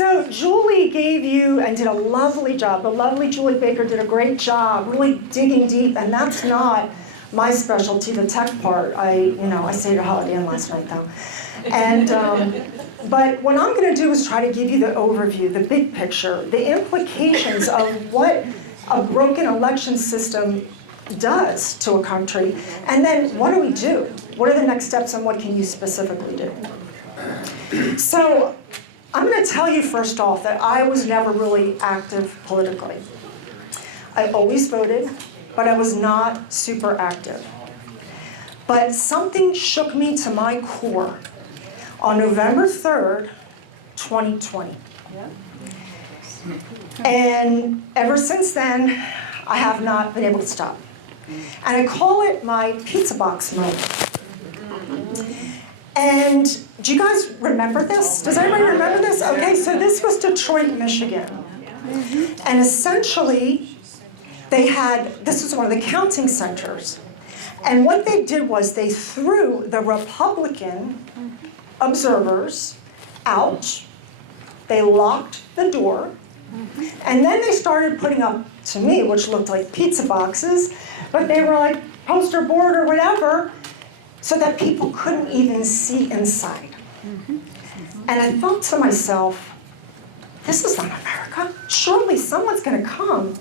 So Julie gave you and did a lovely job. The lovely Julie Baker did a great job, really digging deep, and that's not my specialty, the tech part. I stayed at Holiday Inn last night though. And, but what I'm going to do is try to give you the overview, the big picture, the implications of what a broken election system does to a country, and then what do we do? What are the next steps and what can you specifically do? So I'm going to tell you first off that I was never really active politically. I always voted, but I was not super active. But something shook me to my core on November 3rd, 2020. And ever since then, I have not been able to stop. And I call it my pizza box moment. And do you guys remember this? Does anybody remember this? Okay, so this was Detroit, Michigan. And essentially, this was one of the counting centers. And what they did was they threw the Republican observers out. They locked the door. And then they started putting up, to me, which looked like pizza boxes, but they were like poster board or whatever, so that people couldn't even see inside. And I thought to myself, this is not America. Surely someone's going to come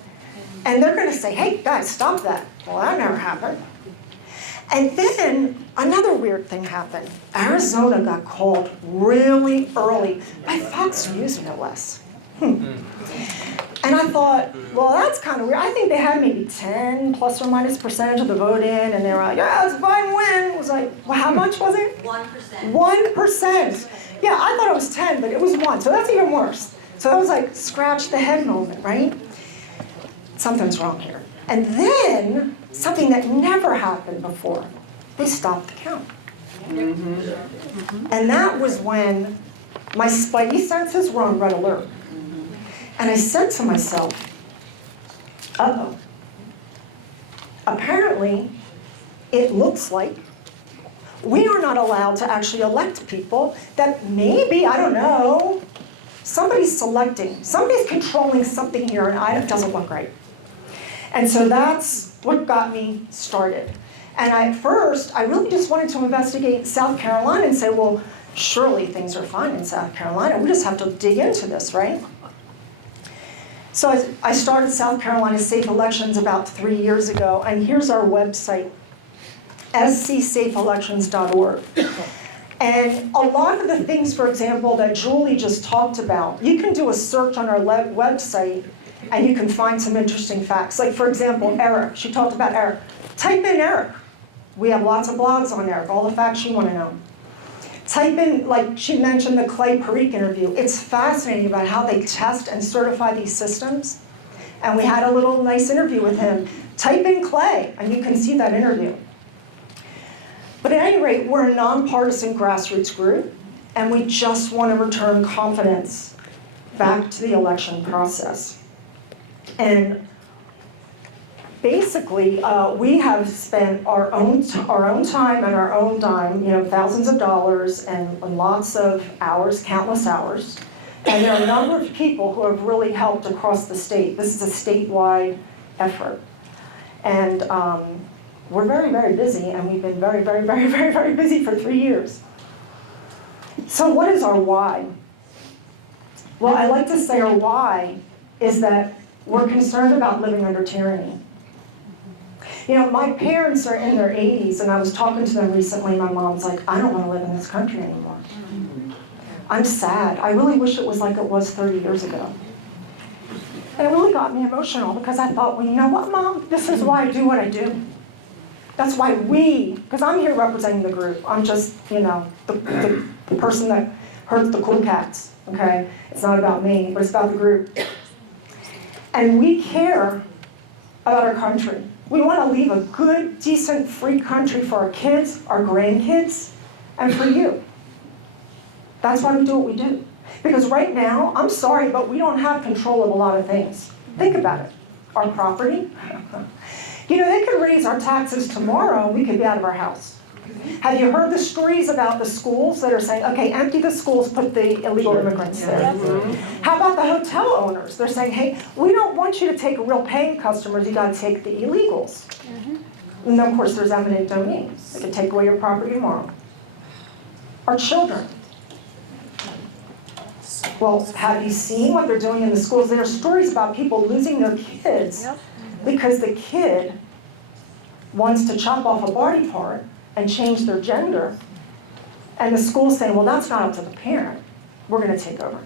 and they're going to say, hey, guys, stop that. Well, that never happened. And then another weird thing happened. Arizona got called really early, by Fox News no less. And I thought, well, that's kind of weird. I think they had maybe 10 plus or minus percentage of the vote in, and they were like, yeah, it's a Biden win. It was like, well, how much was it? 1%. 1%. Yeah, I thought it was 10, but it was 1, so that's even worse. So that was like scratch the head moment, right? Something's wrong here. And then, something that never happened before, they stopped the count. And that was when my spidey senses were on red alert. And I said to myself, uh-oh. Apparently, it looks like we are not allowed to actually elect people that maybe, I don't know, somebody's selecting, somebody's controlling something here, and it doesn't look right. And so that's what got me started. And at first, I really just wanted to investigate South Carolina and say, well, surely things are fine in South Carolina. We just have to dig into this, right? So I started South Carolina Safe Elections about 3 years ago, and here's our website, scsafeelections.org. And a lot of the things, for example, that Julie just talked about, you can do a search on our website, and you can find some interesting facts. Like, for example, Eric. She talked about Eric. Type in Eric. We have lots of blogs on Eric, all the facts you want to know. Type in, like she mentioned, the Clay Parikh interview. It's fascinating about how they test and certify these systems. And we had a little nice interview with him. Type in Clay, and you can see that interview. But at any rate, we're a nonpartisan grassroots group, and we just want to return confidence back to the election process. And basically, we have spent our own time and our own dime, thousands of dollars and lots of hours, countless hours. And there are a number of people who have really helped across the state. This is a statewide effort. And we're very, very busy, and we've been very, very, very, very, very busy for 3 years. So what is our why? Well, I like to say our why is that we're concerned about living under tyranny. My parents are in their 80s, and I was talking to them recently, and my mom's like, I don't want to live in this country anymore. I'm sad. I really wish it was like it was 30 years ago. And it really got me emotional, because I thought, well, you know what, Mom? This is why I do what I do. That's why because I'm here representing the group. I'm just, the person that hurts the cool cats, okay? It's not about me, but it's about the group. And we care about our country. We want to leave a good, decent, free country for our kids, our grandkids, and for you. That's why we do what we do. Because right now, I'm sorry, but we don't have control of a lot of things. Think about it. Our property. They could raise our taxes tomorrow, and we could be out of our house. Have you heard the stories about the schools that are saying, okay, empty the schools, put the illegal immigrants there? How about the hotel owners? They're saying, hey, we don't want you to take real paying customers, you gotta take the illegals. And then, of course, there's eminent domain. They can take away your property tomorrow. Our children. Well, have you seen what they're doing in the schools? There are stories about people losing their kids because the kid wants to chop off a body part and change their gender. And the school's saying, well, that's not up to the parent. We're going to take over.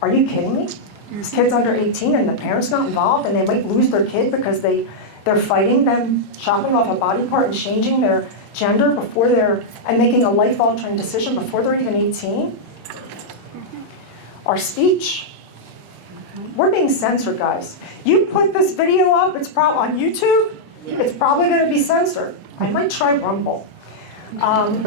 Are you kidding me? This kid's under 18 and the parent's not involved and they might lose their kid because they're fighting them, chopping off a body part and changing their gender before and making a life-altering decision before they're even 18? Our speech. We're being censored, guys. You put this video up, it's probably on YouTube, it's probably going to be censored. I might try Rumble. And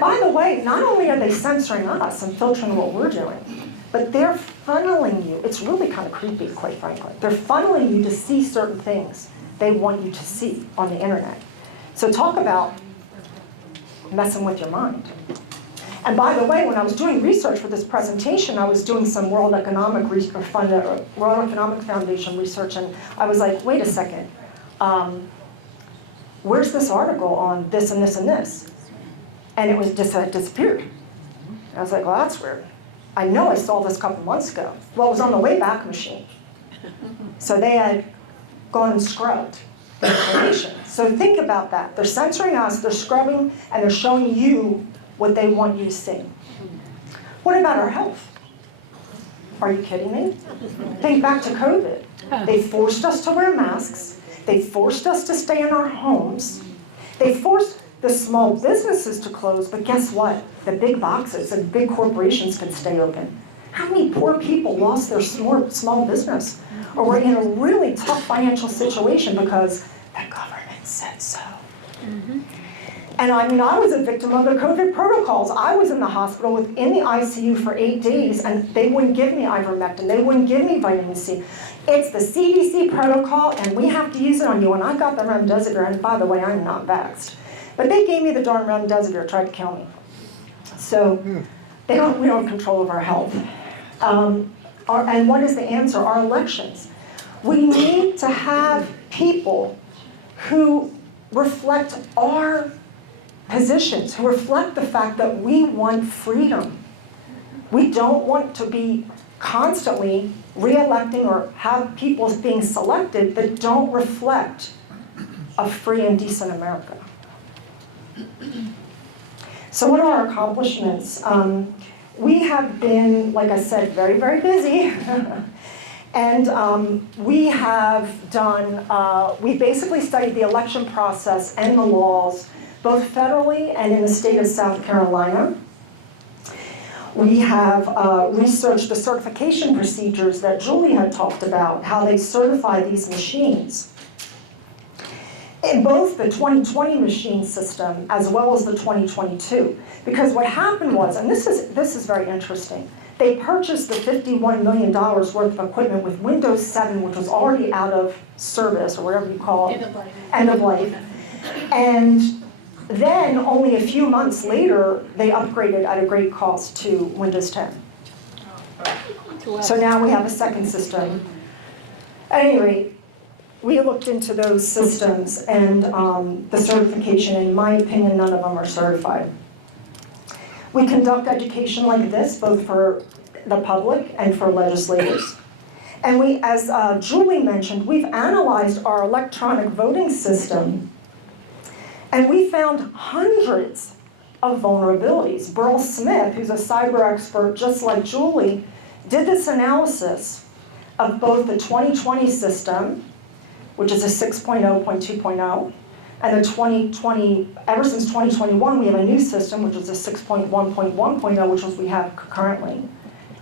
by the way, not only are they censoring us and filtering what we're doing, but they're funneling you. It's really kind of creepy, quite frankly. They're funneling you to see certain things they want you to see on the internet. So work about messing with your mind. And by the way, when I was doing research for this presentation, I was doing some World Economic Foundation research, and I was like, wait a second, where's this article on this and this and this? And it was just disappeared. I was like, well, that's weird. I know I saw this a couple months ago. Well, it was on the Wayback Machine. So they had gone and scrubbed the information. So think about that. They're censoring us, they're scrubbing, and they're showing you what they want you to see. What about our health? Are you kidding me? Think back to COVID. They forced us to wear masks. They forced us to stay in our homes. They forced the small businesses to close, but guess what? The big boxes and big corporations could stay open. How many poor people lost their small business or were in a really tough financial situation because the government said so? And I mean, I was a victim of the COVID protocols. I was in the hospital in the ICU for 8 days, and they wouldn't give me ivermectin. They wouldn't give me vitamin C. It's the CDC protocol, and we have to use it on you. And I got the remdesivir, and by the way, I'm not vaxxed. But they gave me the darn remdesivir, tried to kill me. So we don't have control of our health. And what is the answer? Our elections. We need to have people who reflect our positions, who reflect the fact that we want freedom. We don't want to be constantly re-electing or have people being selected that don't reflect a free and decent America. So what are our accomplishments? We have been, like I said, very, very busy. And we have done, we basically studied the election process and the laws, both federally and in the state of South Carolina. We have researched the certification procedures that Julie had talked about, how they certify these machines. In both the 2020 machine system as well as the 2022. Because what happened was, and this is very interesting, they purchased the $51 million worth of equipment with Windows 7, which was already out of service, or whatever you call it. End of life. And then, only a few months later, they upgraded at a great cost to Windows 10. So now we have a second system. At any rate, we looked into those systems and the certification. In my opinion, none of them are certified. We conduct education like this, both for the public and for legislators. And we, as Julie mentioned, we've analyzed our electronic voting system, and we found hundreds of vulnerabilities. Burl Smith, who's a cyber expert just like Julie, did this analysis of both the 2020 system, which is a 6.0.2.0, and the 2020, ever since 2021, we have a new system, which is a 6.1.1.0, which is we have currently.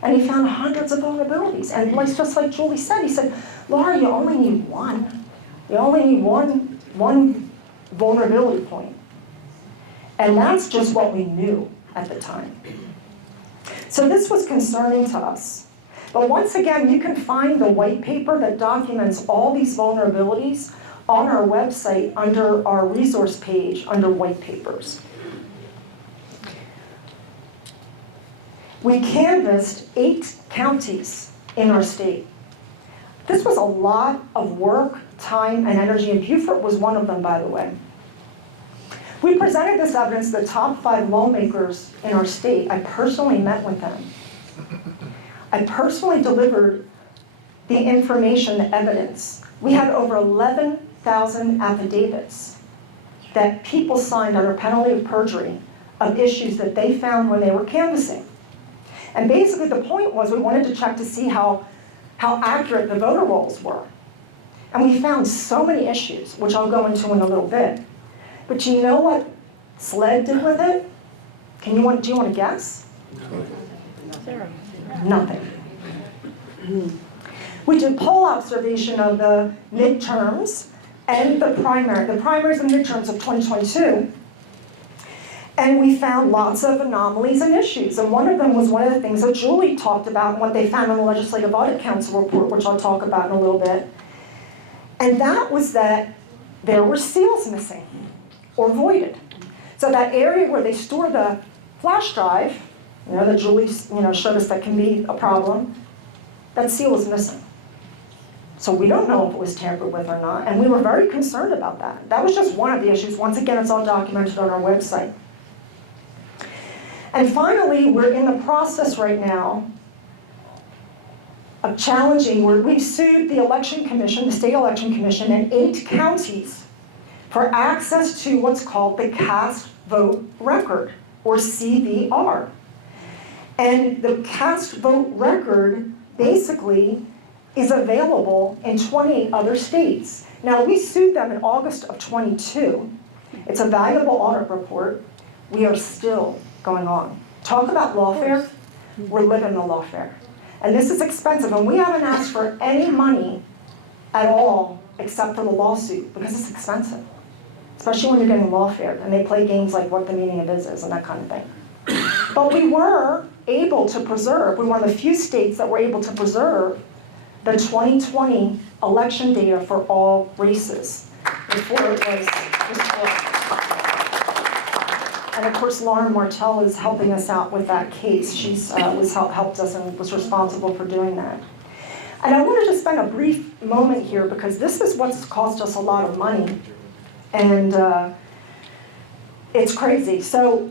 And he found hundreds of vulnerabilities. And just like Julie said, he said, Laura, you only need one. You only need one vulnerability point. And that's just what we knew at the time. So this was concerning to us. But once again, you can find the white paper that documents all these vulnerabilities on our website under our resource page under white papers. We canvassed 8 counties in our state. This was a lot of work, time, and energy, and Beaufort was one of them, by the way. We presented this evidence to the top 5 lawmakers in our state. I personally met with them. I personally delivered the information, the evidence. We had over 11,000 affidavits that people signed under penalty of perjury of issues that they found when they were canvassing. And basically the point was we wanted to check to see how accurate the voter rolls were. And we found so many issues, which I'll go into in a little bit. But you know what SLED did with it? Do you want to guess? Nothing. We did poll observation of the midterms and the primaries and midterms of 2022. And we found lots of anomalies and issues. And one of them was one of the things that Julie talked about and what they found in the Legislative Audit Council report, which I'll talk about in a little bit. And that was that there were seals missing or voided. So that area where they store the flash drive, that Julie showed us that can be a problem, that seal was missing. So we don't know if it was tampered with or not, and we were very concerned about that. That was just one of the issues. Once again, it's all documented on our website. And finally, we're in the process right now of challenging, we've sued the Election Commission, the State Election Commission, in 8 counties for access to what's called the Cast Vote Record, or CVR. And the Cast Vote Record basically is available in 28 other states. Now, we sued them in August of 22. It's a valuable audit report. We are still going on. Talk about lawfare. We're living the lawfare. And this is expensive, and we haven't asked for any money at all except for the lawsuit, because it's expensive, especially when you're getting lawfare, and they play games like what the meaning of is and that kind of thing. But we were able to preserve, we're one of the few states that were able to preserve the 2020 election data for all races before it was destroyed. And of course, Laura Martell is helping us out with that case. She's helped us and was responsible for doing that. And I wanted to spend a brief moment here because this is what's cost us a lot of money. And it's crazy. So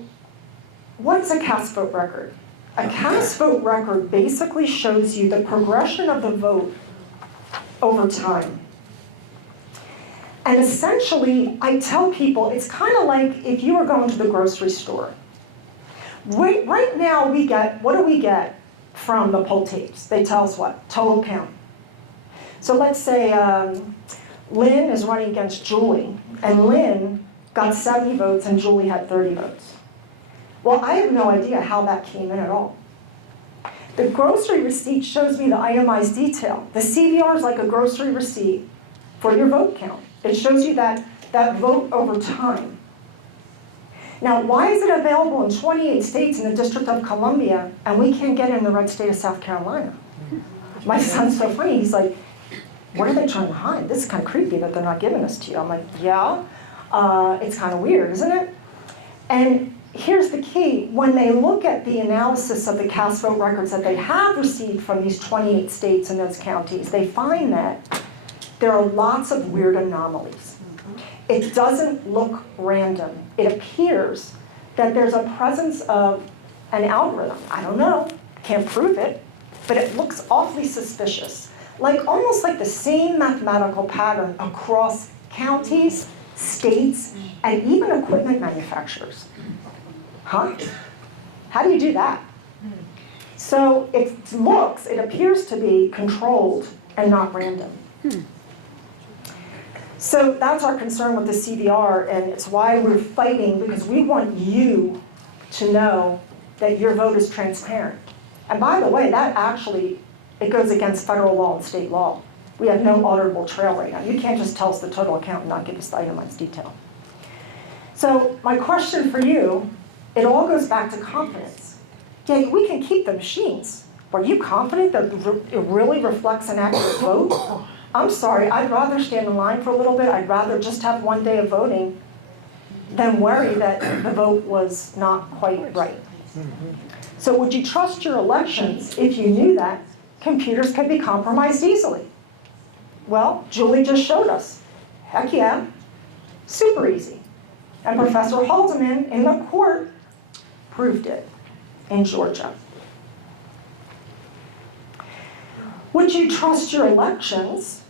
what's a cast vote record? A cast vote record basically shows you the progression of the vote over time. And essentially, I tell people, it's kind of like if you were going to the grocery store. Right now, what do we get from the poll tapes? They tell us what? Total count. So let's say Lynn is running against Julie, and Lynn got 70 votes and Julie had 30 votes. Well, I have no idea how that came in at all. The grocery receipt shows me the itemized detail. The CVR is like a grocery receipt for your vote count. It shows you that vote over time. Now, why is it available in 28 states in the District of Columbia, and we can't get it in the red state of South Carolina? My son's so funny. He's like, what are they trying to hide? This is kind of creepy that they're not giving this to you. I'm like, yeah, it's kind of weird, isn't it? And here's the key. When they look at the analysis of the cast vote records that they have received from these 28 states and those counties, they find that there are lots of weird anomalies. It doesn't look random. It appears that there's a presence of an algorithm. I don't know, can't prove it, but it looks awfully suspicious. Almost like the same mathematical pattern across counties, states, and even equipment manufacturers. Huh? How do you do that? So it appears to be controlled and not random. So that's our concern with the CVR, and it's why we're fighting, because we want you to know that your vote is transparent. And by the way, that actually, it goes against federal law and state law. We have no auditable trail right now. You can't just tell us the total account and not give us the itemized detail. So my question for you, it all goes back to confidence. Yeah, we can keep the machines. Are you confident that it really reflects an accurate vote? I'm sorry, I'd rather stand in line for a little bit. I'd rather just have one day of voting than worry that the vote was not quite right. So would you trust your elections if you knew that computers could be compromised easily? Well, Julie just showed us. Heck yeah, super easy. And Professor Haldeman in the court proved it in Georgia. Would you trust your elections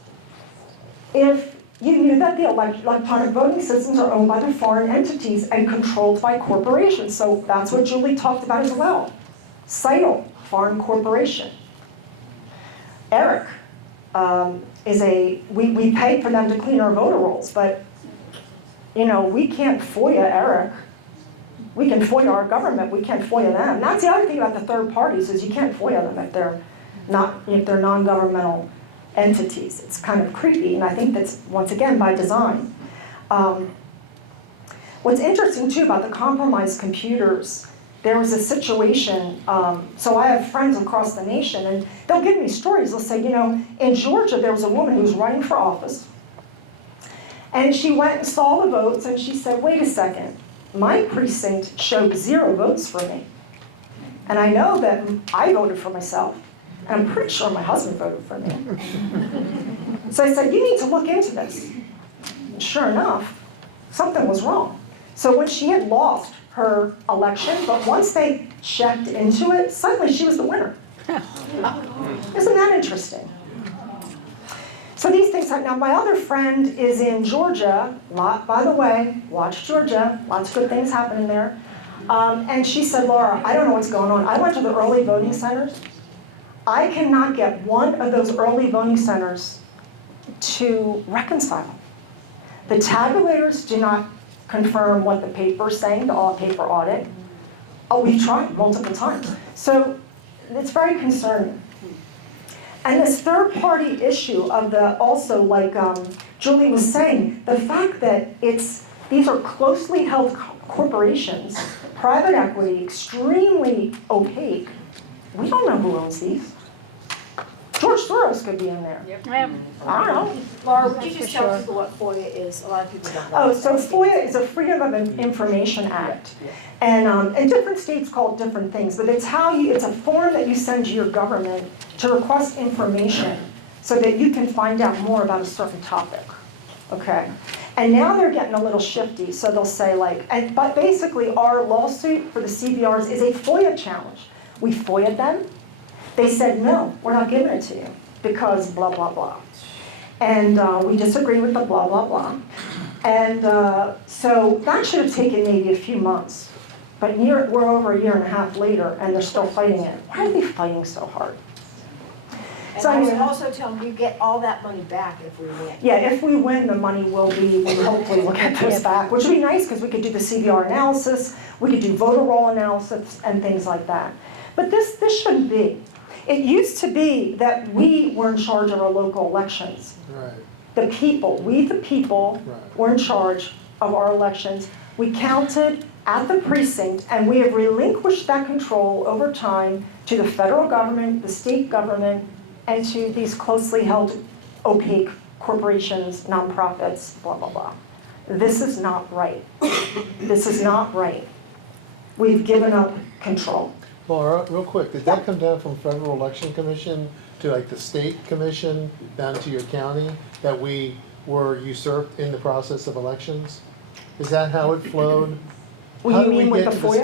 if you knew that the electronic voting systems are owned by the foreign entities and controlled by corporations? So that's what Julie talked about as well. Cital, foreign corporation. Eric we pay for them to clean our voter rolls, but we can't FOIA Eric. We can FOIA our government, we can't FOIA them. That's the other thing about the third parties is you can't FOIA them if they're non-governmental entities. It's kind of creepy, and I think that's, once again, by design. What's interesting, too, about the compromised computers, there was a situation, so I have friends across the nation, and they'll give me stories. They'll say, in Georgia, there was a woman who was running for office, and she went and saw the votes, and she said, wait a second, my precinct showed 0 votes for me. And I know that I voted for myself. And I'm pretty sure my husband voted for me. So I said, you need to look into this. And sure enough, something was wrong. So when she had lost her election, but once they checked into it, suddenly she was the winner. Isn't that interesting? So these things happen. Now my other friend is in Georgia. By the way, watch Georgia. Lots of good things happening there. And she said, Laura, I don't know what's going on. I went to the early voting centers. I cannot get one of those early voting centers to reconcile. The tabulators do not confirm what the paper's saying, the paper audit. Oh, we've tried multiple times. So it's very concerning. And this third-party issue of also like Julie was saying, the fact that these are closely held corporations, private equity, extremely opaque. We don't know who owns these. George Soros could be in there. Yep. I don't know. Laura, would you just tell people what FOIA is? A lot of people don't know. Oh, so FOIA is a Freedom of Information Act. And different states call it different things, but it's a form that you send to your government to request information so that you can find out more about a certain topic. Okay? And now they're getting a little shifty, so they'll say but basically our lawsuit for the CBRs is a FOIA challenge. We FOIA'd them. They said, no, we're not giving it to you because blah, blah, blah. And we disagree with the blah, blah, blah. And so that should have taken maybe a few months. But we're over a year and a half later, and they're still fighting it. Why are they fighting so hard? And I would also tell them you get all that money back if we win. Yeah, if we win, the money we hopefully will get those back, which would be nice because we could do the CBR analysis, we could do voter roll analysis, and things like that. But this shouldn't be. It used to be that we were in charge of our local elections. Right. The people, were in charge of our elections. We counted at the precinct, and we have relinquished that control over time to the federal government, the state government, and to these closely held, opaque corporations, nonprofits, blah, blah, blah. This is not right. This is not right. We've given up control. Laura, real quick, did that come down from Federal Election Commission to the state commission down to your county, that we were usurped in the process of elections? Is that how it flowed? Well, you mean with the FOIA?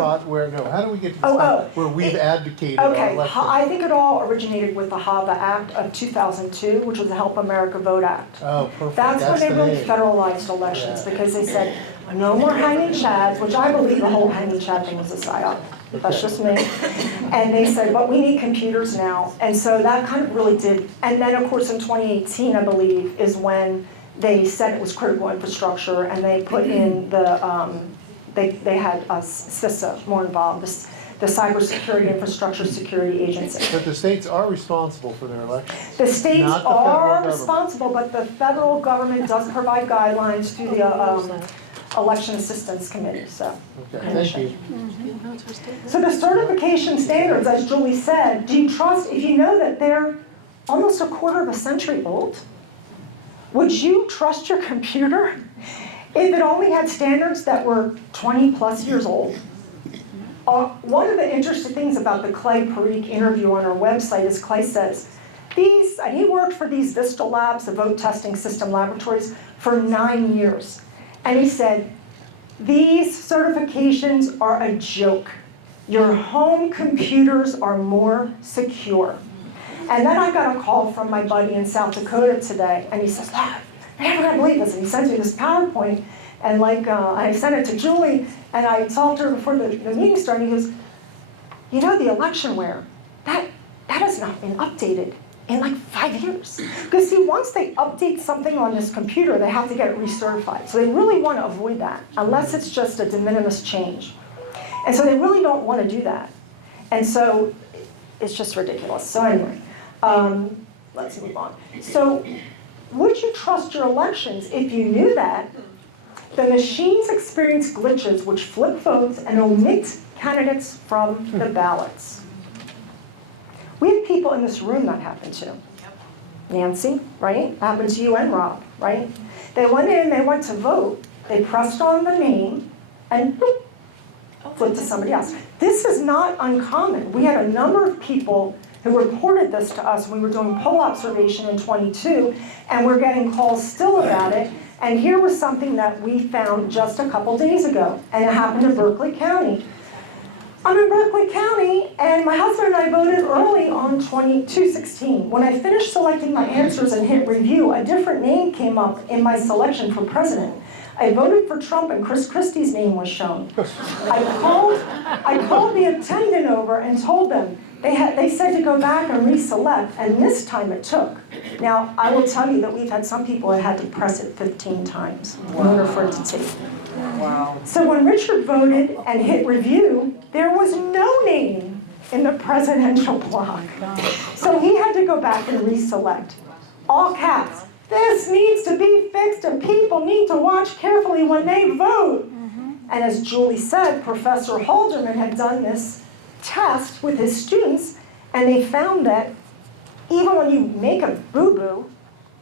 How do we get to the spot where we've advocated our election? I think it all originated with the HAVA Act of 2002, which was the Help America Vote Act. Oh, perfect. That's when they really federalized elections, because they said, no more hanging chads, which I believe the whole hanging chad thing was a psyop. That's just me. And they said, but we need computers now. And so that kind of really did. And then, of course, in 2018, I believe, is when they said it was critical infrastructure, and they put in the, they had CISA more involved, the Cybersecurity Infrastructure Security Agency. But the states are responsible for their elections. The states Not the are federal responsible, but the federal government does provide guidelines through the Election Assistance Committee, so. Okay, thank you. So the certification standards, as Julie said, do you trust, if you know that they're almost a quarter of a century old, Would you trust your computer if it only had standards that were 20 plus years old? One of the interesting things about the Clay Parikh interview on our website is Clay says, and he worked for these Vista Labs, the vote testing system laboratories, for 9 years. And he said, these certifications are a joke. Your home computers are more secure. And then I got a call from my buddy in South Dakota today, and he says, Laura, you're never gonna believe this. And he sends me this PowerPoint, and I sent it to Julie, and I told her before the meeting started, he goes, you know, the electionware, that has not been updated in like 5 years. Because see, once they update something on this computer, they have to get it recertified. So they really want to avoid that, unless it's just a de minimis change. And so they really don't want to do that. And so it's just ridiculous. So anyway, let's move on. So would you trust your elections if you knew that the machines experience glitches which flip votes and omit candidates from the ballots? We have people in this room that happened to. Nancy, right? That happened to you and Rob, right? They went in, they went to vote, they pressed on the name, and boop, flipped to somebody else. This is not uncommon. We had a number of people who reported this to us when we were doing poll observation in 22, and we're getting calls still about it. And here was something that we found just a couple days ago, and it happened in Berkeley County. I'm in Berkeley County, and my husband and I voted early on 2216. When I finished selecting my answers and hit review, a different name came up in my selection for president. I voted for Trump, and Chris Christie's name was shown. I called the attendant over and told them, they said to go back and reselect, and this time it took. Now, I will tell you that we've had some people that had to press it 15 times in order for it to take. Wow. So when Richard voted and hit review, there was no name in the presidential block. So he had to go back and reselect. All caps. This needs to be fixed, and people need to watch carefully when they vote. And as Julie said, Professor Halderman had done this test with his students, and they found that even when you make a boo-boo,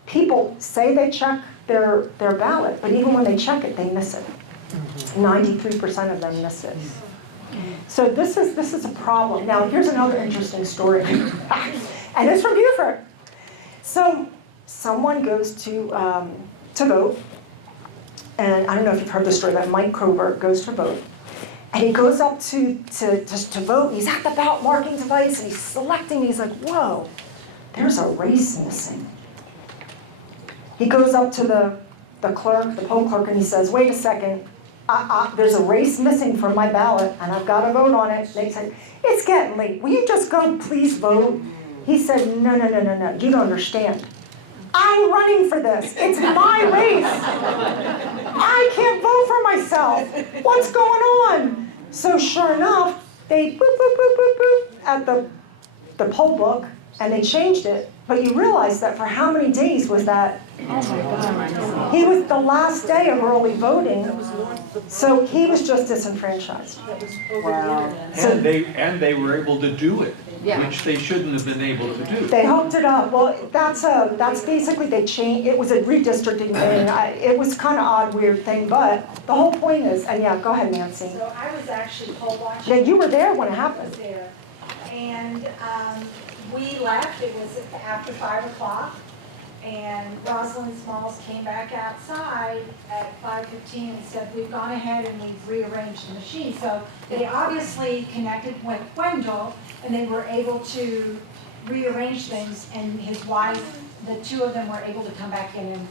people say they check their ballot, but even when they check it, they miss it. 93% of them miss it. So this is a problem. Now, here's another interesting story, and it's from Beaufort. So someone goes to vote, and I don't know if you've heard the story that Mike Covert goes to vote, and he goes up to vote, and he's at the ballot marking device, and he's selecting, and he's like, whoa, there's a race missing. He goes up to the clerk, the poll clerk, and he says, wait a second, there's a race missing from my ballot, and I've got to vote on it. They said, it's getting late, will you just go please vote? He said, no, you don't understand. I'm running for this. It's my race. I can't vote for myself. What's going on? So sure enough, they boop, boop, boop, boop, boop at the poll book, and they changed it. But you realize that for how many days was that? Oh my God. He was the last day of early voting, so he was just disenfranchised. Wow. So, And they were able to do it, Yeah. which they shouldn't have been able to do. they hooked it up. Well, that's basically, they changed, it was a redistricting thing. It was kind of odd, weird thing, but the whole point is, and yeah, go ahead, Nancy. So I was actually poll watching. Yeah, you were there when it I happened. was there. And we left, it was after 5 o'clock. And Rosalind Smalls came back outside at 5:15 and said, we've gone ahead and we've rearranged the machine. So they obviously connected with Wendell, and they were able to rearrange things, and his wife, the two of them were able to come back in and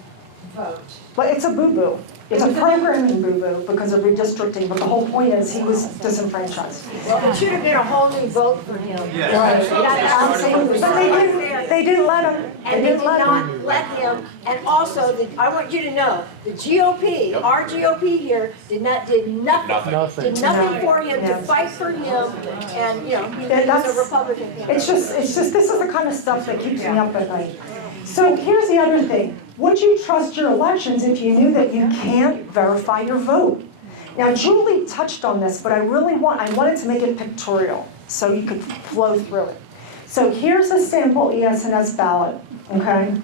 vote. But it's a boo-boo. It's a programming boo-boo because of redistricting, but the whole point is he was disenfranchised. Well, it should have been a whole new vote for him. Right, absolutely. But they didn't let him. And they did not let him, and also, I want you to know, the GOP, our GOP here, did nothing. Nothing. Did nothing for him, to Yes. fight for him, and, he that's- was a Republican. It's just, this is the kind of stuff that keeps me up at night. So here's the other thing. Would you trust your elections if you knew that you can't verify your vote? Now, Julie touched on this, but I wanted to make it pictorial so you could flow through it. So here's a sample ES&S ballot, okay?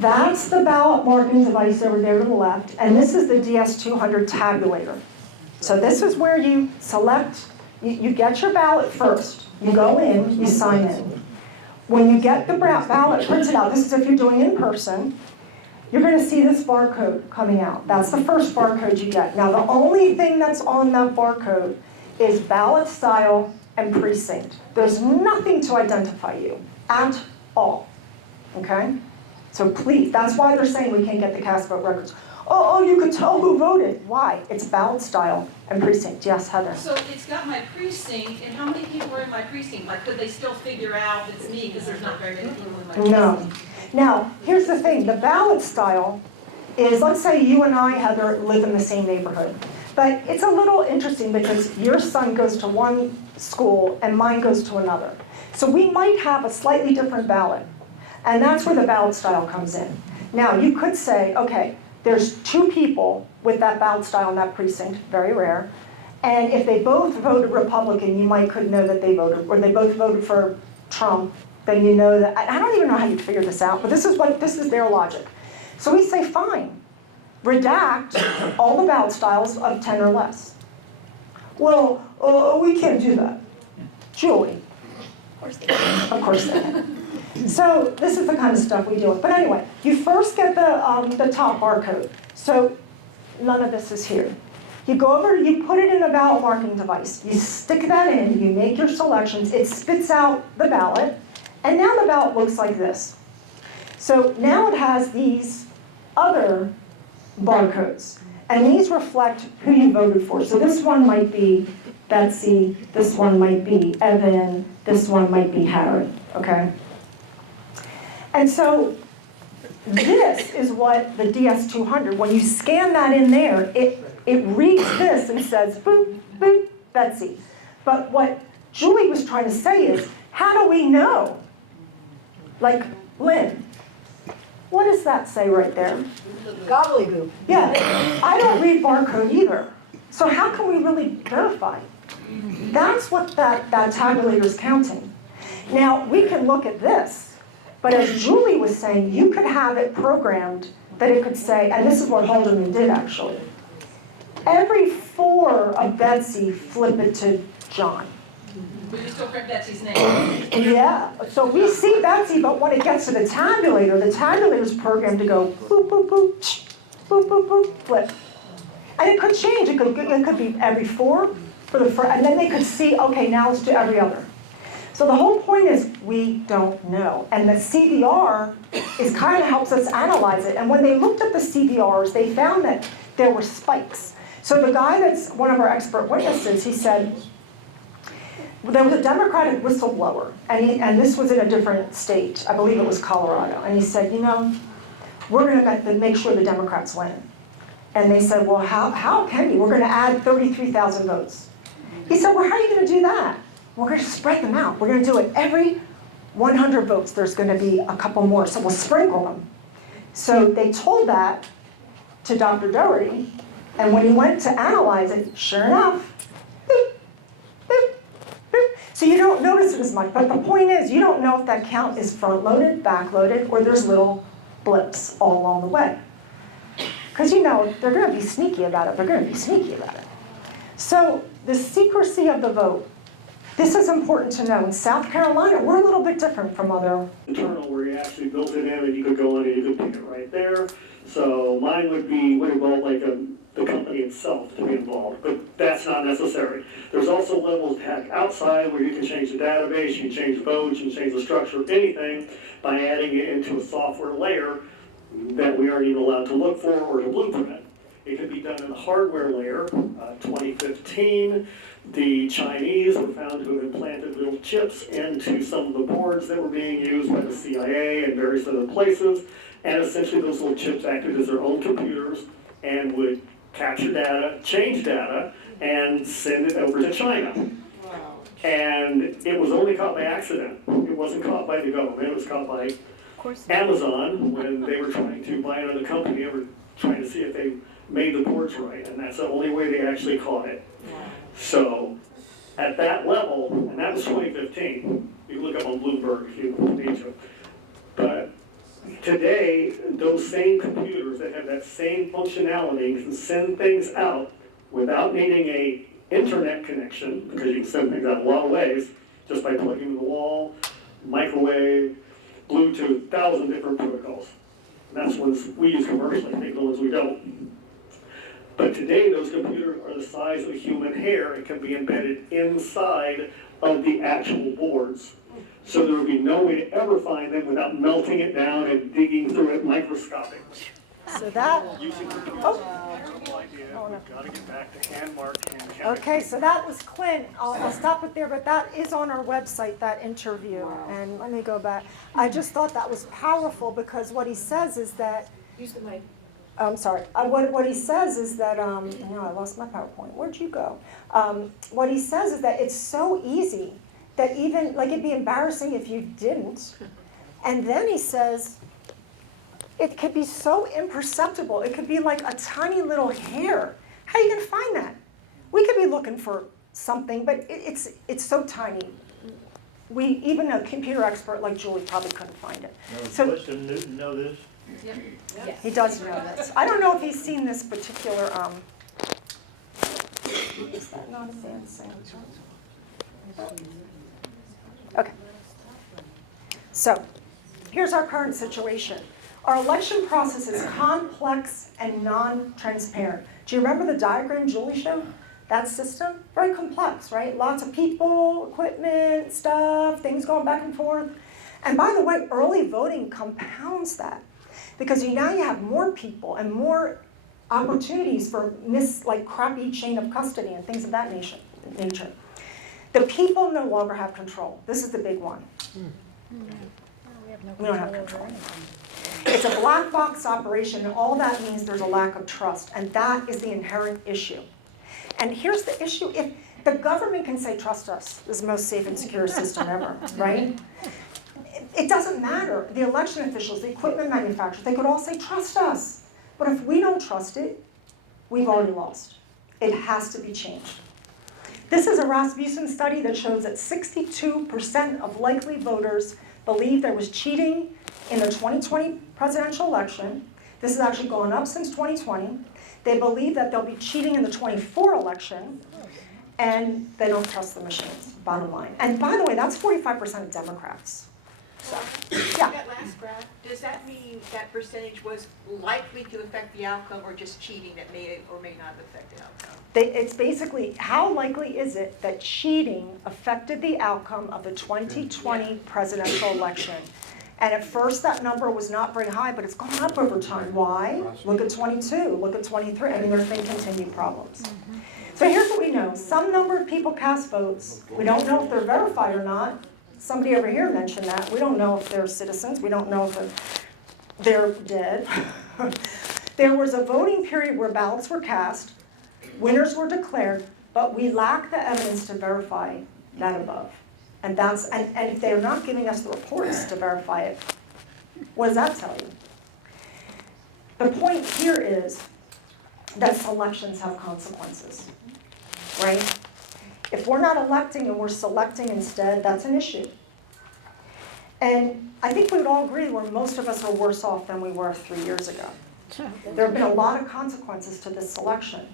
That's the ballot marking device over there to the left, and this is the DS200 tabulator. So this is where you select, you get your ballot first. You go in, you sign in. When you get the ballot printed out, this is if you're doing it in person, you're going to see this barcode coming out. That's the first barcode you get. Now, the only thing that's on that barcode is ballot style and precinct. There's nothing to identify you at all, okay? So please, that's why they're saying we can't get the cast vote records. Oh, you could tell who voted. Why? It's ballot style and precinct. Yes, Heather? So it's got my precinct, and how many people are in my precinct? Like, could they still figure out it's me, because there's not very many people in my precinct? No. Now, here's the thing. The ballot style is, let's say you and I, Heather, live in the same neighborhood. But it's a little interesting because your son goes to one school and mine goes to another. So we might have a slightly different ballot. And that's where the ballot style comes in. Now, you could say, okay, there's two people with that ballot style in that precinct, very rare. And if they both voted Republican, you might could know that they voted, or they both voted for Trump, then you know that. I don't even know how you figure this out, but this is their logic. So we say, fine, redact all the ballot styles of 10 or less. Well, we can't do that. Julie. Of course they can. So this is the kind of stuff we deal with. But anyway, you first get the top barcode. So none of this is here. You go over, you put it in a ballot marking device. You stick that in, you make your selections, it spits out the ballot, and now the ballot looks like this. So now it has these other barcodes, and these reflect who you voted for. So this one might be Betsy, this one might be Evan, this one might be Harry, okay? And so this is what the DS200, when you scan that in there, it reads this and says, boop, boop, Betsy. But what Julie was trying to say is, how do we know? Like, Lynn, what does that say right there? Gobbledygook. Yeah, I don't read barcode either. So how can we really verify? That's what that tabulator is counting. Now, we can look at this, but as Julie was saying, you could have it programmed that it could say, and this is what Haldeman did actually, every 4 of Betsy, flip it to John. But you still correct Betsy's name. Yeah, so we see Betsy, but when it gets to the tabulator is programmed to go boop, boop, boop, boop, boop, boop, flip. And it could change. It could be every 4 for the first, and then they could see, okay, now let's do every other. So the whole point is we don't know. And the CVR is kind of helps us analyze it. And when they looked at the CVRs, they found that there were spikes. So the guy that's one of our expert witnesses, he said, there was a Democratic whistleblower, and this was in a different state. I believe it was Colorado. And he said, you know, we're going to make sure the Democrats win. And they said, well, how can you? We're going to add 33,000 votes. He said, well, how are you going to do that? We're going to spread them out. We're going to do it every 100 votes. There's going to be a couple more, so we'll sprinkle them. So they told that to Dr. Doherty, and when he went to analyze it, sure enough, boop, boop, boop. So you don't notice it as much, but the point is, you don't know if that count is front-loaded, back-loaded, or there's little blips all along the way. Because you know, they're going to be sneaky about it. So the secrecy of the vote, this is important to know. In South Carolina, we're a little bit different from other. Internal, where you actually built it in and you could go in and you could pick it right there. So mine would involve like the company itself to be involved, but that's not necessary. There's also levels of hack outside where you can change the database, you can change votes, you can change the structure of anything by adding it into a software layer that we aren't even allowed to look for or to blueprint. It can be done in the hardware layer. 2015, the Chinese were found to have implanted little chips into some of the boards that were being used by the CIA and various other places, and essentially those little chips acted as their own computers and would capture data, change data, and send it over to China. And it was only caught by accident. It wasn't caught by the government. It was caught by Amazon when they were trying to buy another company. They were trying to see if they made the boards right, and that's the only way they actually caught it. So at that level, and that was 2015. You can look up on Bloomberg if you need to. But Today, those same computers that have that same functionality can send things out without needing a internet connection, because you can send things out a lot of ways, just by plugging in the wall, microwave, Bluetooth, 1,000 different protocols. And that's ones we use commercially, maybe the ones we don't. But today, those computers are the size of a human hair and can be embedded inside of the actual boards. So there would be no way to ever find them without melting it down and digging through it microscopically. So that, Gotta get back to hand mark and okay, so that was Clint. I'll stop it there, but that is on our website, that interview. And let me go back. I just thought that was powerful because what he says is that, Use the mic. I'm sorry, what he says is that, I lost my PowerPoint. Where'd you go? What he says is that it's so easy that even, like it'd be embarrassing if you didn't. And then he says, it could be so imperceptible. It could be like a tiny little hair. How are you gonna find that? We could be looking for something, but it's so tiny. Even a computer expert like Julie probably couldn't find it. So Weston Newton know this? he does know this. I don't know if he's seen this particular, is that not advancing? Okay. So, here's our current situation. Our election process is complex and non-transparent. Do you remember the diagram Julie showed? That system? Very complex, right? Lots of people, equipment, stuff, things going back and forth. And by the way, early voting compounds that. Because now you have more people and more opportunities for like crappy chain of custody and things of that nature. The people no longer have control. This is the big one. We don't have control. It's a black box operation, and all that means there's a lack of trust, and that is the inherent issue. And here's the issue. If the government can say, trust us, this is the most safe and secure system ever, right? It doesn't matter. The election officials, the equipment manufacturers, they could all say, trust us. But if we don't trust it, we've already lost. It has to be changed. This is a Rasmussen study that shows that 62% of likely voters believe there was cheating in the 2020 presidential election. This has actually gone up since 2020. They believe that there'll be cheating in the 24 election, and they don't trust the machines, bottom line. And by the way, that's 45% of Democrats. So, yeah. That last graph, does that mean that percentage was likely to affect the outcome or just cheating that may or may not affect the outcome? It's basically, how likely is it that cheating affected the outcome of the 2020 presidential election? And at first that number was not very high, but it's gone up over time. Why? Look at 22, look at 23. I mean, there's been continued problems. So here's what we know. Some number of people cast votes. We don't know if they're verified or not. Somebody over here mentioned that. We don't know if they're citizens. We don't know if they're dead. There was a voting period where ballots were cast, winners were declared, but we lack the evidence to verify that above. And if they're not giving us the reports to verify it, what does that tell you? The point here is that selections have consequences, right? If we're not electing and we're selecting instead, that's an issue. And I think we would all agree where most of us are worse off than we were 3 years ago. There have been a lot of consequences to this selection.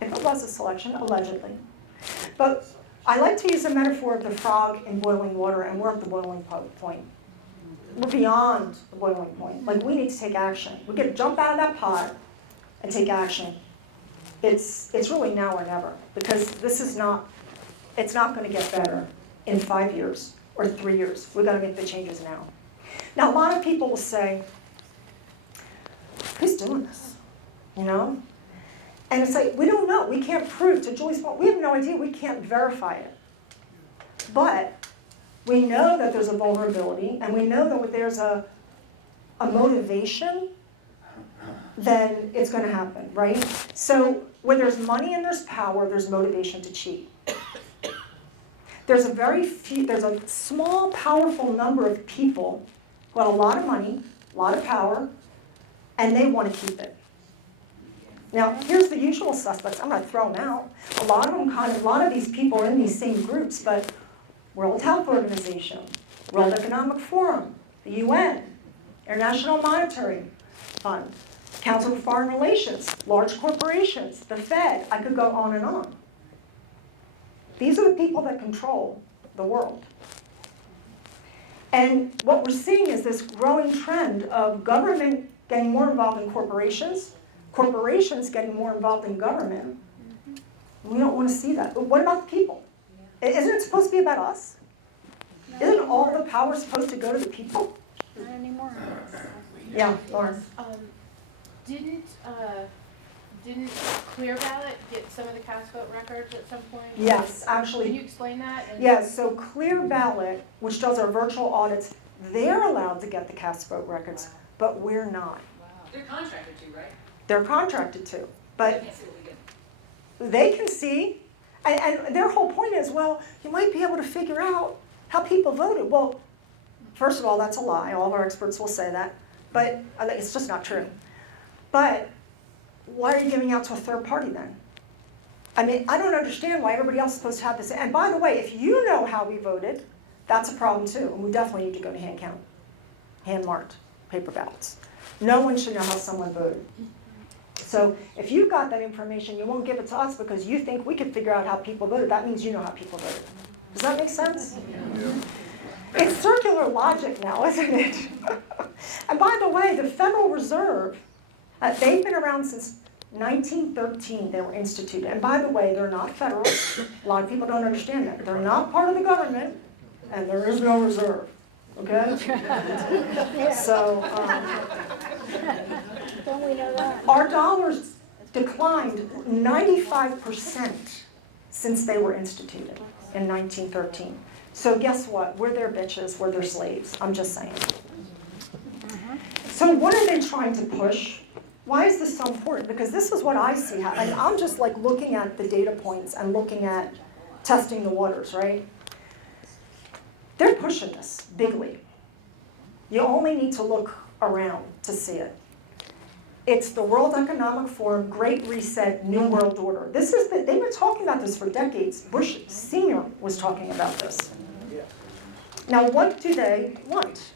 If it was a selection, allegedly. But I like to use the metaphor of the frog in boiling water, and we're at the boiling point. We're beyond the boiling point. Like, we need to take action. We got to jump out of that pot and take action. It's really now or never, because it's not going to get better in 5 years or 3 years. We've got to make the changes now. Now, a lot of people will say, who's doing this? You know? And it's like, we don't know. We can't prove, to Julie's point, we have no idea. We can't verify it. But we know that there's a vulnerability, and we know that when there's a motivation, then it's going to happen, right? So when there's money and there's power, there's motivation to cheat. There's a small, powerful number of people who have a lot of money, a lot of power, and they want to keep it. Now, here's the usual suspects. I'm going to throw them out. A lot of these people are in these same groups, but World Health Organization, World Economic Forum, the UN, International Monetary Fund, Council for Foreign Relations, large corporations, the Fed, I could go on and on. These are the people that control the world. And what we're seeing is this growing trend of government getting more involved in corporations, corporations getting more involved in government. We don't want to see that. But what about the people? Isn't it supposed to be about us? Isn't all the power supposed to go to the people? Not anymore. Yeah, Lauren. Didn't Clear Ballot get some of the cast vote records at some point? Yes, Can actually. you explain that? Yes, so Clear Ballot, which does our virtual audits, they're allowed to get the cast vote records, but we're not. They're contracted to, right? They're contracted to, They but can't see what we get. they can see, and their whole point is, well, you might be able to figure out how people voted. Well, first of all, that's a lie. All of our experts will say that, but it's just not true. But why are you giving out to a third party then? I mean, I don't understand why everybody else is supposed to have this. And by the way, if you know how we voted, that's a problem too. And we definitely need to go to hand count, hand marked paper ballots. No one should know how someone voted. So if you've got that information, you won't give it to us because you think we could figure out how people voted. That means you know how people voted. Does that make sense? Yeah. It's circular logic now, isn't it? And by the way, the Federal Reserve, they've been around since 1913. They were instituted. And by the way, they're not federal. A lot of people don't understand that. They're not part of the government, and there is no reserve. Okay? So, Don't we know that? our dollars declined 95% since they were instituted in 1913. So guess what? We're their bitches, we're their slaves. I'm just saying. So what are they trying to push? Why is this so important? Because this is what I see happening. I'm just like looking at the data points and looking at testing the waters, right? They're pushing this bigly. You only need to look around to see it. It's the World Economic Forum, Great Reset, New World Order. They've been talking about this for decades. Bush Sr. was talking about this. Now, what do they want?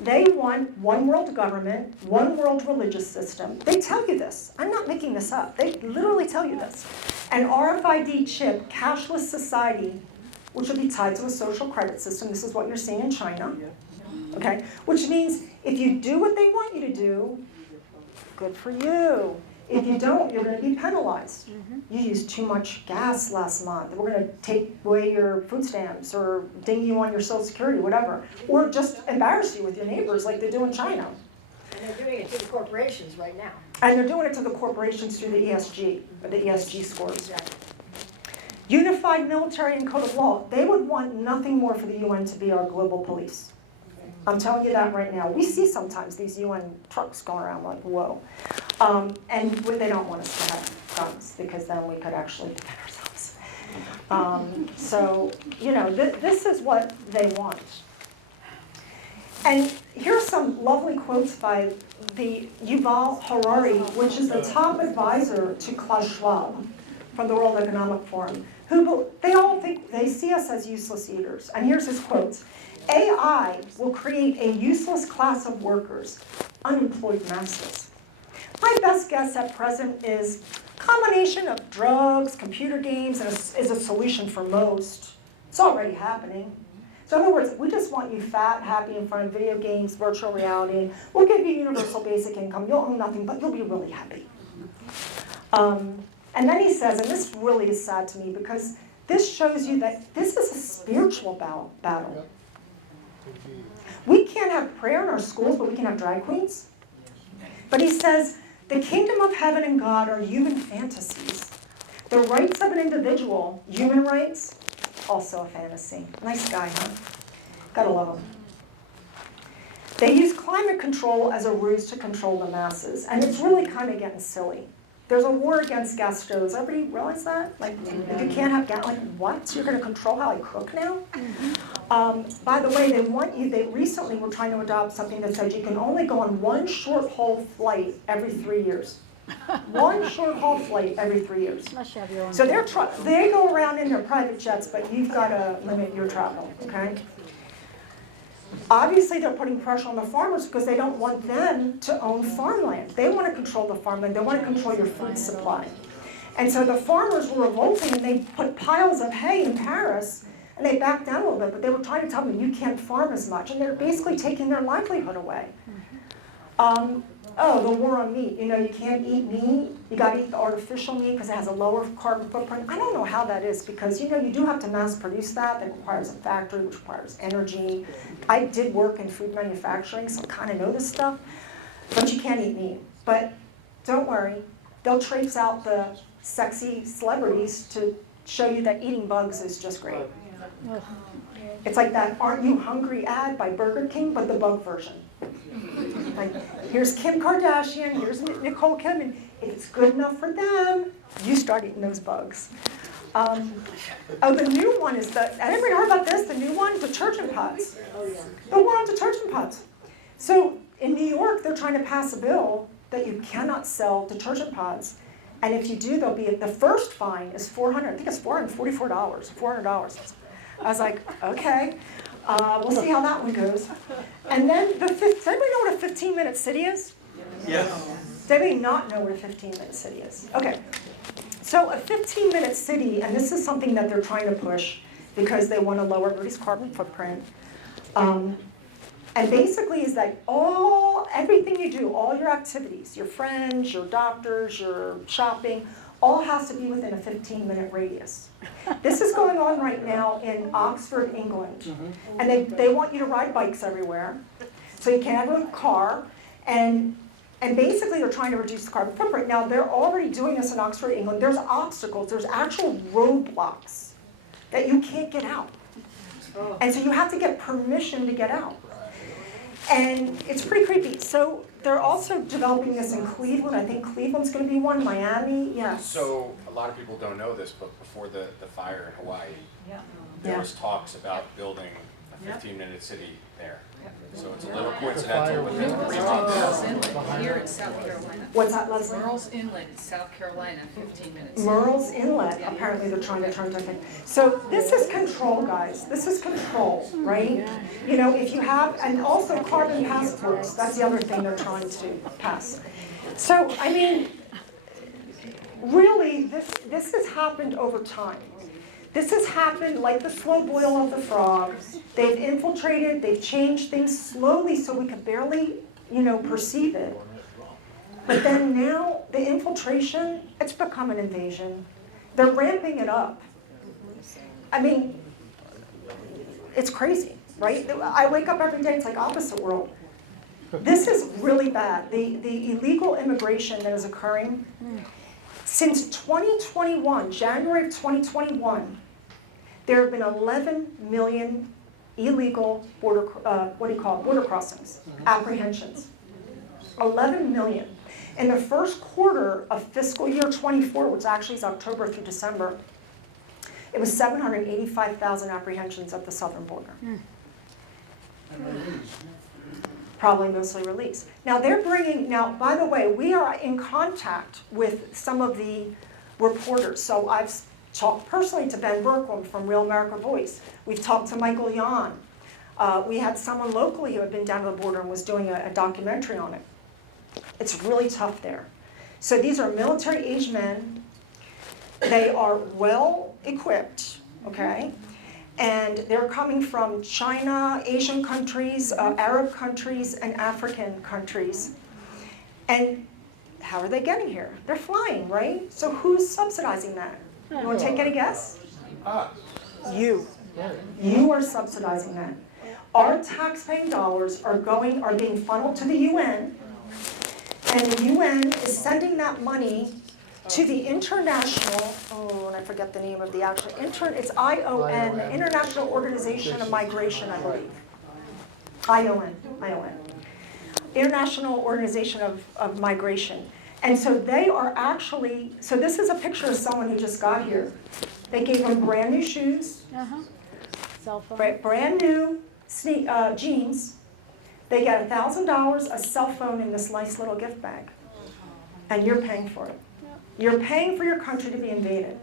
They want one world government, one world religious system. They tell you this. I'm not making this up. They literally tell you this. An RFID chip, cashless society, which will be tied to a social credit system. This is what you're seeing in China. Okay? Which means if you do what they want you to do, good for you. If you don't, you're going to be penalized. You used too much gas last month. We're going to take away your food stamps or ding you on your Social Security, whatever. Or just embarrass you with your neighbors like they do in China. And they're doing it to the corporations right now. And they're doing it to the corporations through the ESG, or the ESG scores. Unified military and code of law. They would want nothing more for the UN to be our global police. I'm telling you that right now. We see sometimes these UN trucks going around like, whoa. And they don't want us to have guns because then we could actually defend ourselves. So, you know, this is what they want. And here are some lovely quotes by the Yuval Harari, which is the top advisor to Klaus Schwab from the World Economic Forum, who they all think they see us as useless eaters. And here's his quotes. AI will create a useless class of workers, unemployed masses. My best guess at present is a combination of drugs, computer games, is a solution for most. It's already happening. So in other words, we just want you fat, happy in front of video games, virtual reality. We'll give you universal basic income. You'll own nothing, but you'll be really happy. And then he says, and this really is sad to me because this shows you that this is a spiritual battle. We can't have prayer in our schools, but we can have drag queens. But he says, the kingdom of heaven and God are human fantasies. The rights of an individual, human rights, also a fantasy. Nice guy, huh? Gotta love him. They use climate control as a ruse to control the masses, and it's really kind of getting silly. There's a war against gas stoves. Everybody realize that? Like, if you can't have gas, like, what? You're going to control how I cook now? By the way, they recently were trying to adopt something that said you can only go on one short-haul flight every 3 years. One short-haul flight every 3 years. Unless you have your own. So they go around in their private jets, but you've got to limit your travel, okay? Obviously, they're putting pressure on the farmers because they don't want them to own farmland. They want to control the farmland. They want to control your food supply. And so the farmers were revolting, and they put piles of hay in Paris, and they backed down a little bit, but they were trying to tell them, you can't farm as much, and they're basically taking their livelihood away. The war on meat. You know, you can't eat meat. You got to eat the artificial meat because it has a lower carbon footprint. I don't know how that is because, you know, you do have to mass produce that. That requires a factory, which requires energy. I did work in food manufacturing, so I kind of know this stuff. But you can't eat meat. But don't worry. They'll trace out the sexy celebrities to show you that eating bugs is just great. It's like that "Aren't You Hungry" ad by Burger King, but the bug version. Like, here's Kim Kardashian, here's Nicole Kidman. If it's good enough for them, you start eating those bugs. The new one is anybody heard about this? The new one, detergent pods. The war on detergent pods. So in New York, they're trying to pass a bill that you cannot sell detergent pods. And if you do, the first fine is $400. I think it's $444, $400. I was like, okay, we'll see how that one goes. And then does anybody know what a 15-minute city is? Yes. Does anybody not know what a 15-minute city is? Okay. So a 15-minute city, and this is something that they're trying to push because they want to lower everybody's carbon footprint. And basically is that everything you do, all your activities, your friends, your doctors, your shopping, all has to be within a 15-minute radius. This is going on right now in Oxford, England. And they want you to ride bikes everywhere. So you can't have a car. And basically they're trying to reduce the carbon footprint. Now they're already doing this in Oxford, England. There's obstacles, there's actual roadblocks that you can't get out. And so you have to get permission to get out. And it's pretty creepy. So they're also developing this in Cleveland. I think Cleveland's going to be one. Miami, yes. So a lot of people don't know this, but before the fire in Hawaii, there was talks about building a 15-minute city there. So it's a little coincidental with it. Merle's Inlet, here in South Carolina. What's that, Leslie? Merle's Inlet in South Carolina, 15 minutes. Merle's Inlet, apparently they're trying to turn to a thing. So this is control, guys. This is control, right? You know, if you have, and also carbon passports, that's the other thing they're trying to pass. So, I mean, really, this has happened over time. This has happened like the slow boil of the frog. They've infiltrated, they've changed things slowly so we could barely, perceive it. But then now, the infiltration, it's become an invasion. They're ramping it up. I mean, it's crazy, right? I wake up every day, it's like opposite world. This is really bad. The illegal immigration that is occurring, since 2021, January of 2021, there have been 11 million illegal border crossings, apprehensions. 11 million. In the first quarter of fiscal year 24, which actually is October through December, it was 785,000 apprehensions at the southern border. Probably mostly released. Now by the way, we are in contact with some of the reporters. So I've talked personally to Ben Berkholm from Real America Voice. We've talked to Michael Yon. We had someone locally who had been down to the border and was doing a documentary on it. It's really tough there. So these are military-aged men. They are well equipped, okay? And they're coming from China, Asian countries, Arab countries, and African countries. And how are they getting here? They're flying, right? So who's subsidizing that? You want to take a guess? You. You are subsidizing that. Our tax-paying dollars are being funneled to the UN, and the UN is sending that money to the international, and I forget the name of the actual, it's ION, the International Organization of Migration, I believe. ION. International Organization of Migration. And so they are actually, so this is a picture of someone who just got here. They gave them brand new shoes, Cell phone. brand new jeans. They get $1,000, a cell phone, in this nice little gift bag. And you're paying for it. You're paying for your country to be invaded.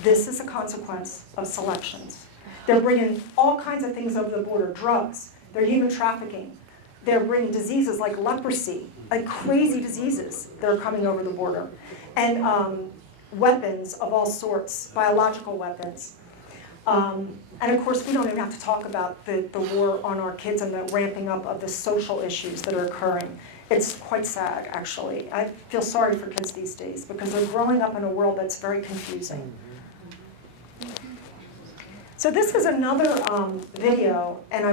This is a consequence of selections. They're bringing all kinds of things over the border, drugs, they're human trafficking. They're bringing diseases like leprosy, like crazy diseases that are coming over the border. And weapons of all sorts, biological weapons. And of course, we don't even have to talk about the war on our kids and the ramping up of the social issues that are occurring. It's quite sad, actually. I feel sorry for kids these days because they're growing up in a world that's very confusing. So this is another video, and I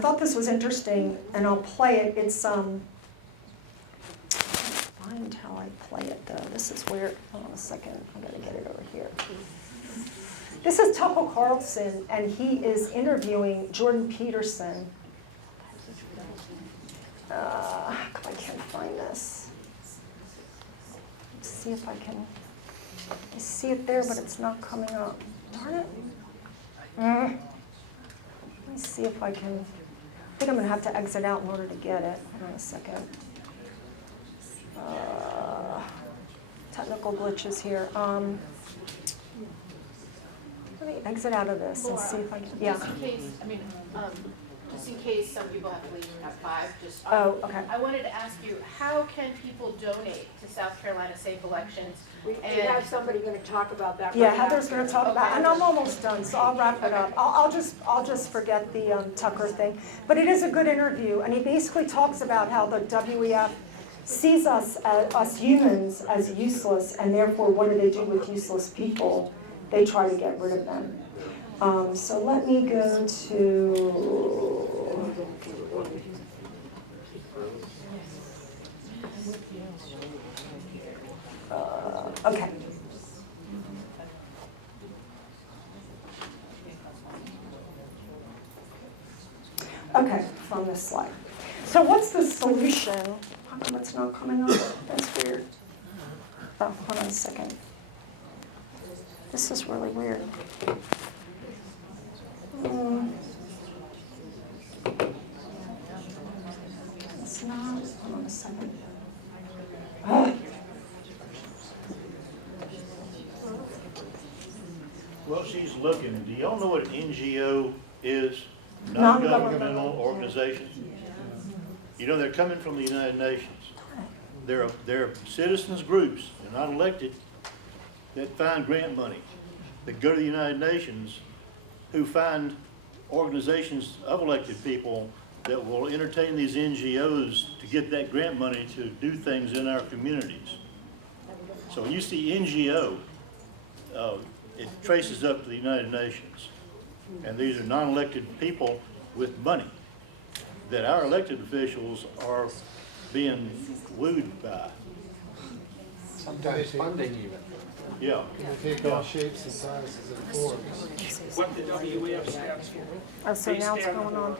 thought this was interesting, and I'll play it. It's find how I play it though. This is weird. Hold on a second. I'm gonna get it over here. This is Tucker Carlson, and he is interviewing Jordan Peterson. I can't find this. Let's see if I can. I see it there, but it's not coming up. Darn it. Let me see if I can. I think I'm going to have to exit out in order to get it. Hold on a second. Technical glitches here. Let me exit out of this and see if I can. Yeah. Just in case, just in case some people have to leave at 5, Okay. I wanted to ask you, how can people donate to South Carolina Safe Elections? We have somebody going to talk about that. Yeah, right Heather's after. going to talk about it, and I'm almost done, so I'll wrap it up. I'll just forget the Tucker thing. But it is a good interview, and he basically talks about how the WEF sees us humans as useless, and therefore what do they do with useless people? They try to get rid of them. So let me go to... okay. Okay, from this slide. So what's the solution? How come it's not coming up? That's weird. Oh, hold on a second. This is really weird. It's not. Hold on a second. Well, she's looking. Do y'all know what NGO is? Non-governmental Non-governmental organization. You know, they're coming from the United Nations. They're citizens groups, they're not elected, that find grant money, that go to the United Nations, who find organizations of elected people that will entertain these NGOs to get that grant money to do things in our communities. So when you see NGO, it traces up to the United Nations. And these are non-elected people with money that our elected officials are being wooed by. Sometimes funding even. Yeah. Can they take all shapes and sizes and forms? What the WEF stands for. Oh, so now it's going on.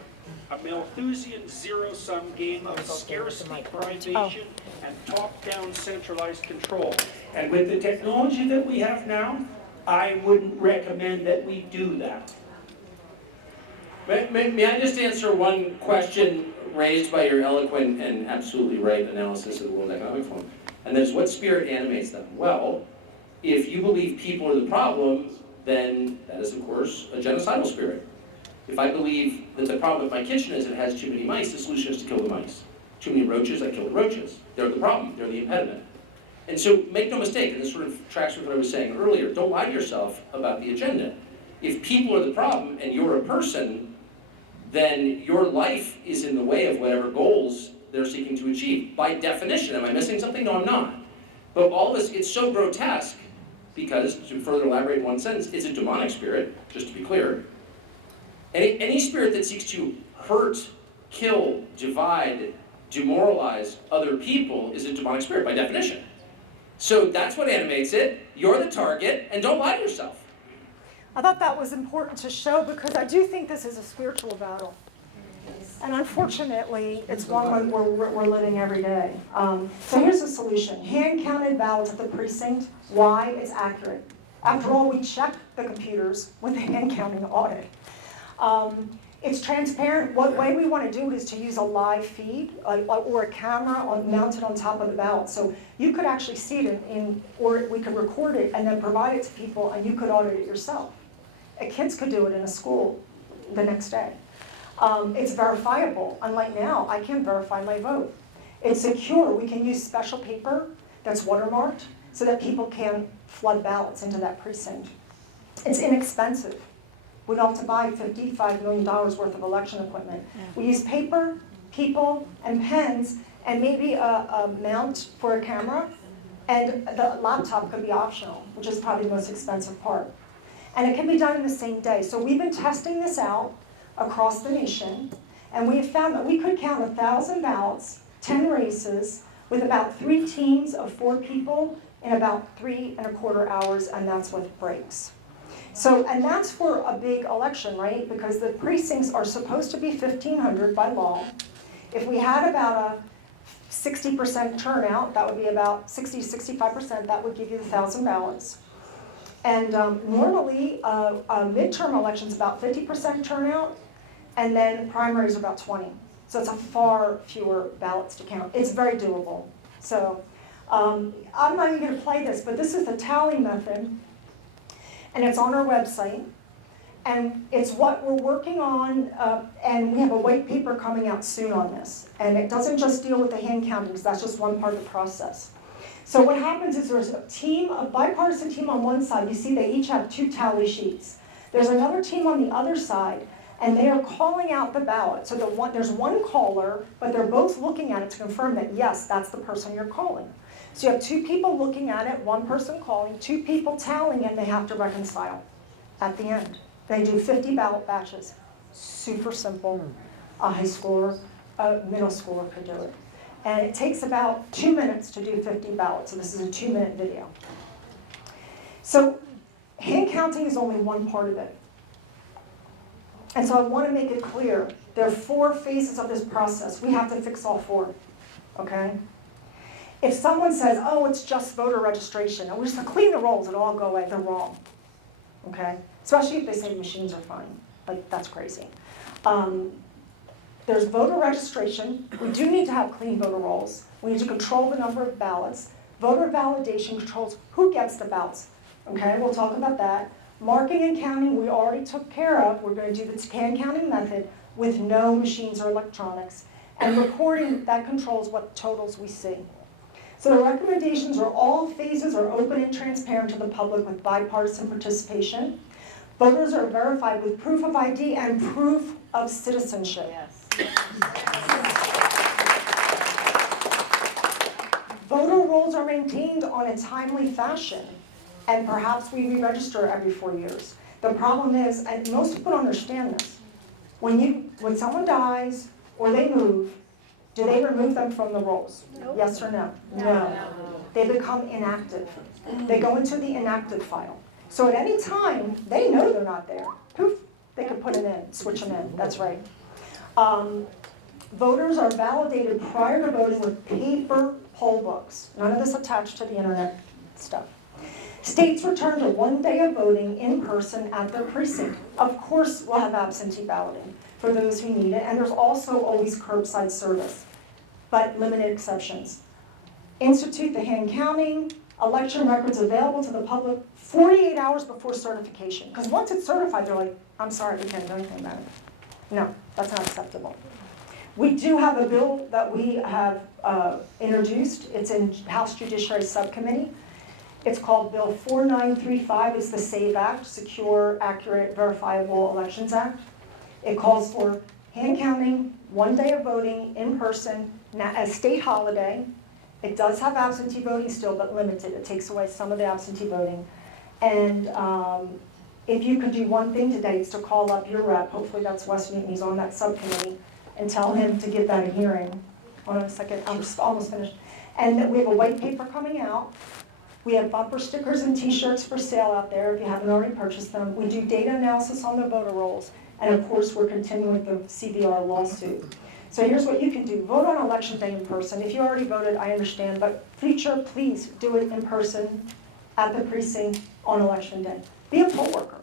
A Malthusian zero-sum game of scarcity, privation, and top-down centralized control. And with the technology that we have now, I wouldn't recommend that we do that. May I just answer one question raised by your eloquent and absolutely right analysis of the World Economic Forum? And that is, what spirit animates them? Well, if you believe people are the problem, then that is, of course, a genocidal spirit. If I believe that the problem with my kitchen is it has too many mice, the solution is to kill the mice. Too many roaches, I kill the roaches. They're the problem, they're the impediment. And so make no mistake, and this sort of tracks with what I was saying earlier, don't lie to yourself about the agenda. If people are the problem and you're a person, then your life is in the way of whatever goals they're seeking to achieve. By definition, am I missing something? No, I'm not. But all this, it's so grotesque, because, to further elaborate in one sentence, it's a demonic spirit, just to be clear. Any spirit that seeks to hurt, kill, divide, demoralize other people is a demonic spirit, by definition. So that's what animates it. You're the target, and don't lie to yourself. I thought that was important to show because I do think this is a spiritual battle. And unfortunately, it's one we're living every day. So here's the solution. Hand-counted ballots at the precinct. Why? It's accurate. After all, we check the computers with the hand-counting audit. It's transparent. What way we want to do it is to use a live feed or a camera mounted on top of the ballot. So you could actually see it or we could record it and then provide it to people and you could audit it yourself. kids could do it in a school the next day. It's verifiable, unlike now, I can't verify my vote. It's secure, we can use special paper that's watermarked so that people can flood ballots into that precinct. It's inexpensive. We don't have to buy $55 million worth of election equipment. We use paper, people, and pens, and maybe a mount for a camera, and the laptop could be optional, which is probably the most expensive part. And it can be done in the same day. So we've been testing this out across the nation, and we have found that we could count 1,000 ballots, 10 races, with about 3 teams of 4 people in about 3¼ hours, and that's with breaks. So, and that's for a big election, right? Because the precincts are supposed to be 1,500 by law. If we had about a 60% turnout, that would be about 60 to 65%, that would give you 1,000 ballots. And normally, midterm election's about 50% turnout, and then primaries are about 20. So it's a far fewer ballots to count. It's very doable. So I'm not even gonna play this, but this is the tally method, and it's on our website. And it's what we're working on, and we have a white paper coming out soon on this. And it doesn't just deal with the hand counting, because that's just one part of the process. So what happens is there's a team, a bipartisan team on one side. You see they each have 2 tally sheets. There's another team on the other side, and they are calling out the ballot. So there's one caller, but they're both looking at it to confirm that, yes, that's the person you're calling. So you have 2 people looking at it, 1 person calling, 2 people tallying, and they have to reconcile at the end. They do 50 ballot batches. Super simple. A high schooler, a middle schooler could do it. And it takes about 2 minutes to do 50 ballots. So this is a 2-minute video. So hand counting is only one part of it. And so I want to make it clear, there are 4 phases of this process. We have to fix all 4, okay? If someone says, oh, it's just voter registration, and we're just going to clean the rolls, it'll all go away, they're wrong, okay? Especially if they say machines are fine. Like, that's crazy. There's voter registration. We do need to have clean voter rolls. We need to control the number of ballots. Voter validation controls who gets the ballots. Okay, we'll talk about that. Marking and counting, we already took care of. We're going to do the hand counting method with no machines or electronics. And recording, that controls what totals we see. So the recommendations are all phases are open and transparent to the public with bipartisan participation. Voters are verified with proof of ID and proof of citizenship. Yes. Voter rolls are maintained on a timely fashion, and perhaps we re-register every 4 years. The problem is, and most people don't understand this, when someone dies or they move, do they remove them from the rolls? Nope. Yes or no? No. They become inactive. They go into the inactive file. So at any time, they know they're not there. Poof, they can put it in, switch them in, that's right. Voters are validated prior to voting with paper poll books. None of this attached to the internet stuff. States return to 1 day of voting in person at their precinct. Of course, we'll have absentee balloting for those who need it, and there's also always curbside service, but limited exceptions. Institute the hand counting, election records available to the public 48 hours before certification. Because once it's certified, they're like, I'm sorry, we can't do anything about it. No, that's not acceptable. We do have a bill that we have introduced. It's in House Judiciary Subcommittee. It's called Bill 4935. It's the SAVE Act, Secure, Accurate, Verifiable Elections Act. It calls for hand counting, 1 day of voting in person, a state holiday. It does have absentee voting still, but limited. It takes away some of the absentee voting. And if you could do one thing today, it's to call up your rep. Hopefully that's Wes Newton. He's on that subcommittee. And tell him to give that a hearing. Hold on a second. I'm just almost finished. And we have a white paper coming out. We have bumper stickers and T-shirts for sale out there if you haven't already purchased them. We do data analysis on the voter rolls. And of course, we're continuing with the CVR lawsuit. So here's what you can do. Vote on election day in person. If you already voted, I understand. But future, please do it in person at the precinct on election day. Be a poll worker.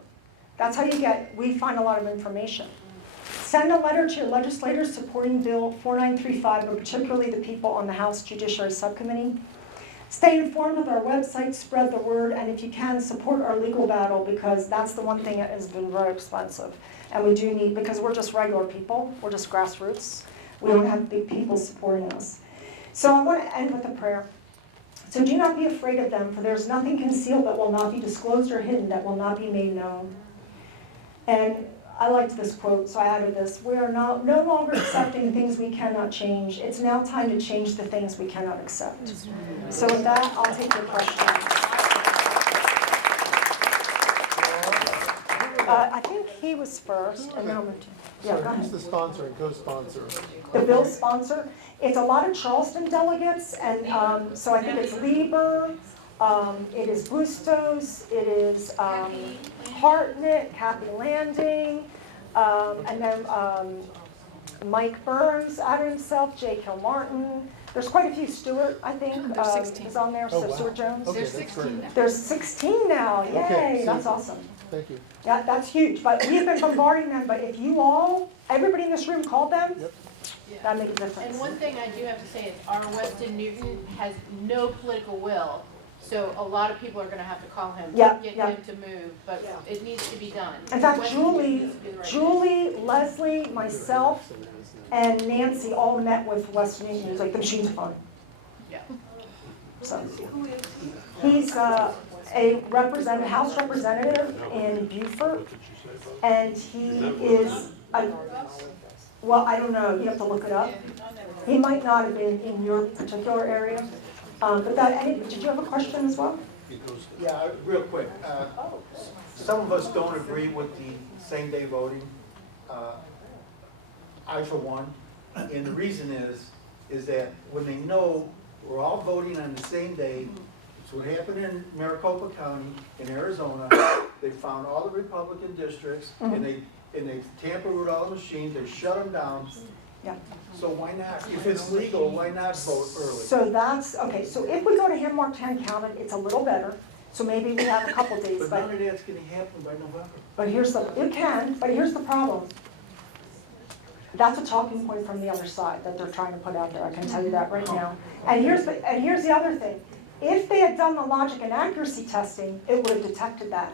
That's how we find a lot of information. Send a letter to your legislators supporting Bill 4935, but particularly the people on the House Judiciary Subcommittee. Stay informed with our website, spread the word, and if you can, support our legal battle, because that's the one thing that has been very expensive. And we do need, because we're just regular people, we're just grassroots. We don't have big people supporting us. So I want to end with a prayer. So do not be afraid of them, for there is nothing concealed that will not be disclosed or hidden that will not be made known. And I liked this quote, so I added this. We are no longer accepting things we cannot change. It's now time to change the things we cannot accept. So with that, I'll take your questions. I think he was first, and then I'll move to. Yeah, go So ahead. who's the sponsor and co-sponsor? The bill sponsor, it's a lot of Charleston delegates, and so I think it's Lieber, it is Bustos, it is Hartnett, Kathy Landing, and then Mike Burns added himself, Jay Kilmartin. There's quite a few. Stewart, I think, There's 16. is on there, Oh, so wow. Stewart Jones. Okay, There's that's 16 great. now. There's 16 now, yay, Okay, that's so- awesome. Thank you. Yeah, that's huge, but we've been bombarding them, but if you all, everybody in this room called them, Yep. that'd make a difference. And one thing I do have to say is our Weston Newton has no political will, so a lot of people are gonna have to call him Yeah, to get yeah. him to move, but it needs to be done. In fact, Weston Newton Julie, needs to do the right thing. Julie, Leslie, myself, and Nancy all met with West Newton. He was like, the machine's fun. Yeah. So he's a House representative in Beaufort, and he is, well, I don't know, you have to look it up. He might not have been in your particular area, but did you have a question as well? Yeah, real quick. Some of us don't agree with the same-day voting. I, for one, and the reason is that when they know we're all voting on the same day, it's what happened in Maricopa County in Arizona. They found all the Republican districts, and they tampered with all the machines. They shut them down. Yeah. So why not? If it's legal, why not vote early? So that's, okay, so if we go to have marked 10 counted, it's a little better. So maybe we have a couple days, But none of that's gonna happen by November. but here's the problem. That's a talking point from the other side that they're trying to put out there, I can tell you that right now. And here's the other thing. If they had done the logic and accuracy testing, it would have detected that.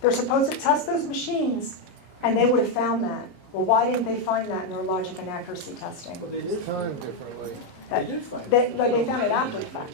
They're supposed to test those machines, and they would have found that. Well, why didn't they find that in their logic and accuracy testing? But they did Time differently. They did find it. They found it after the fact.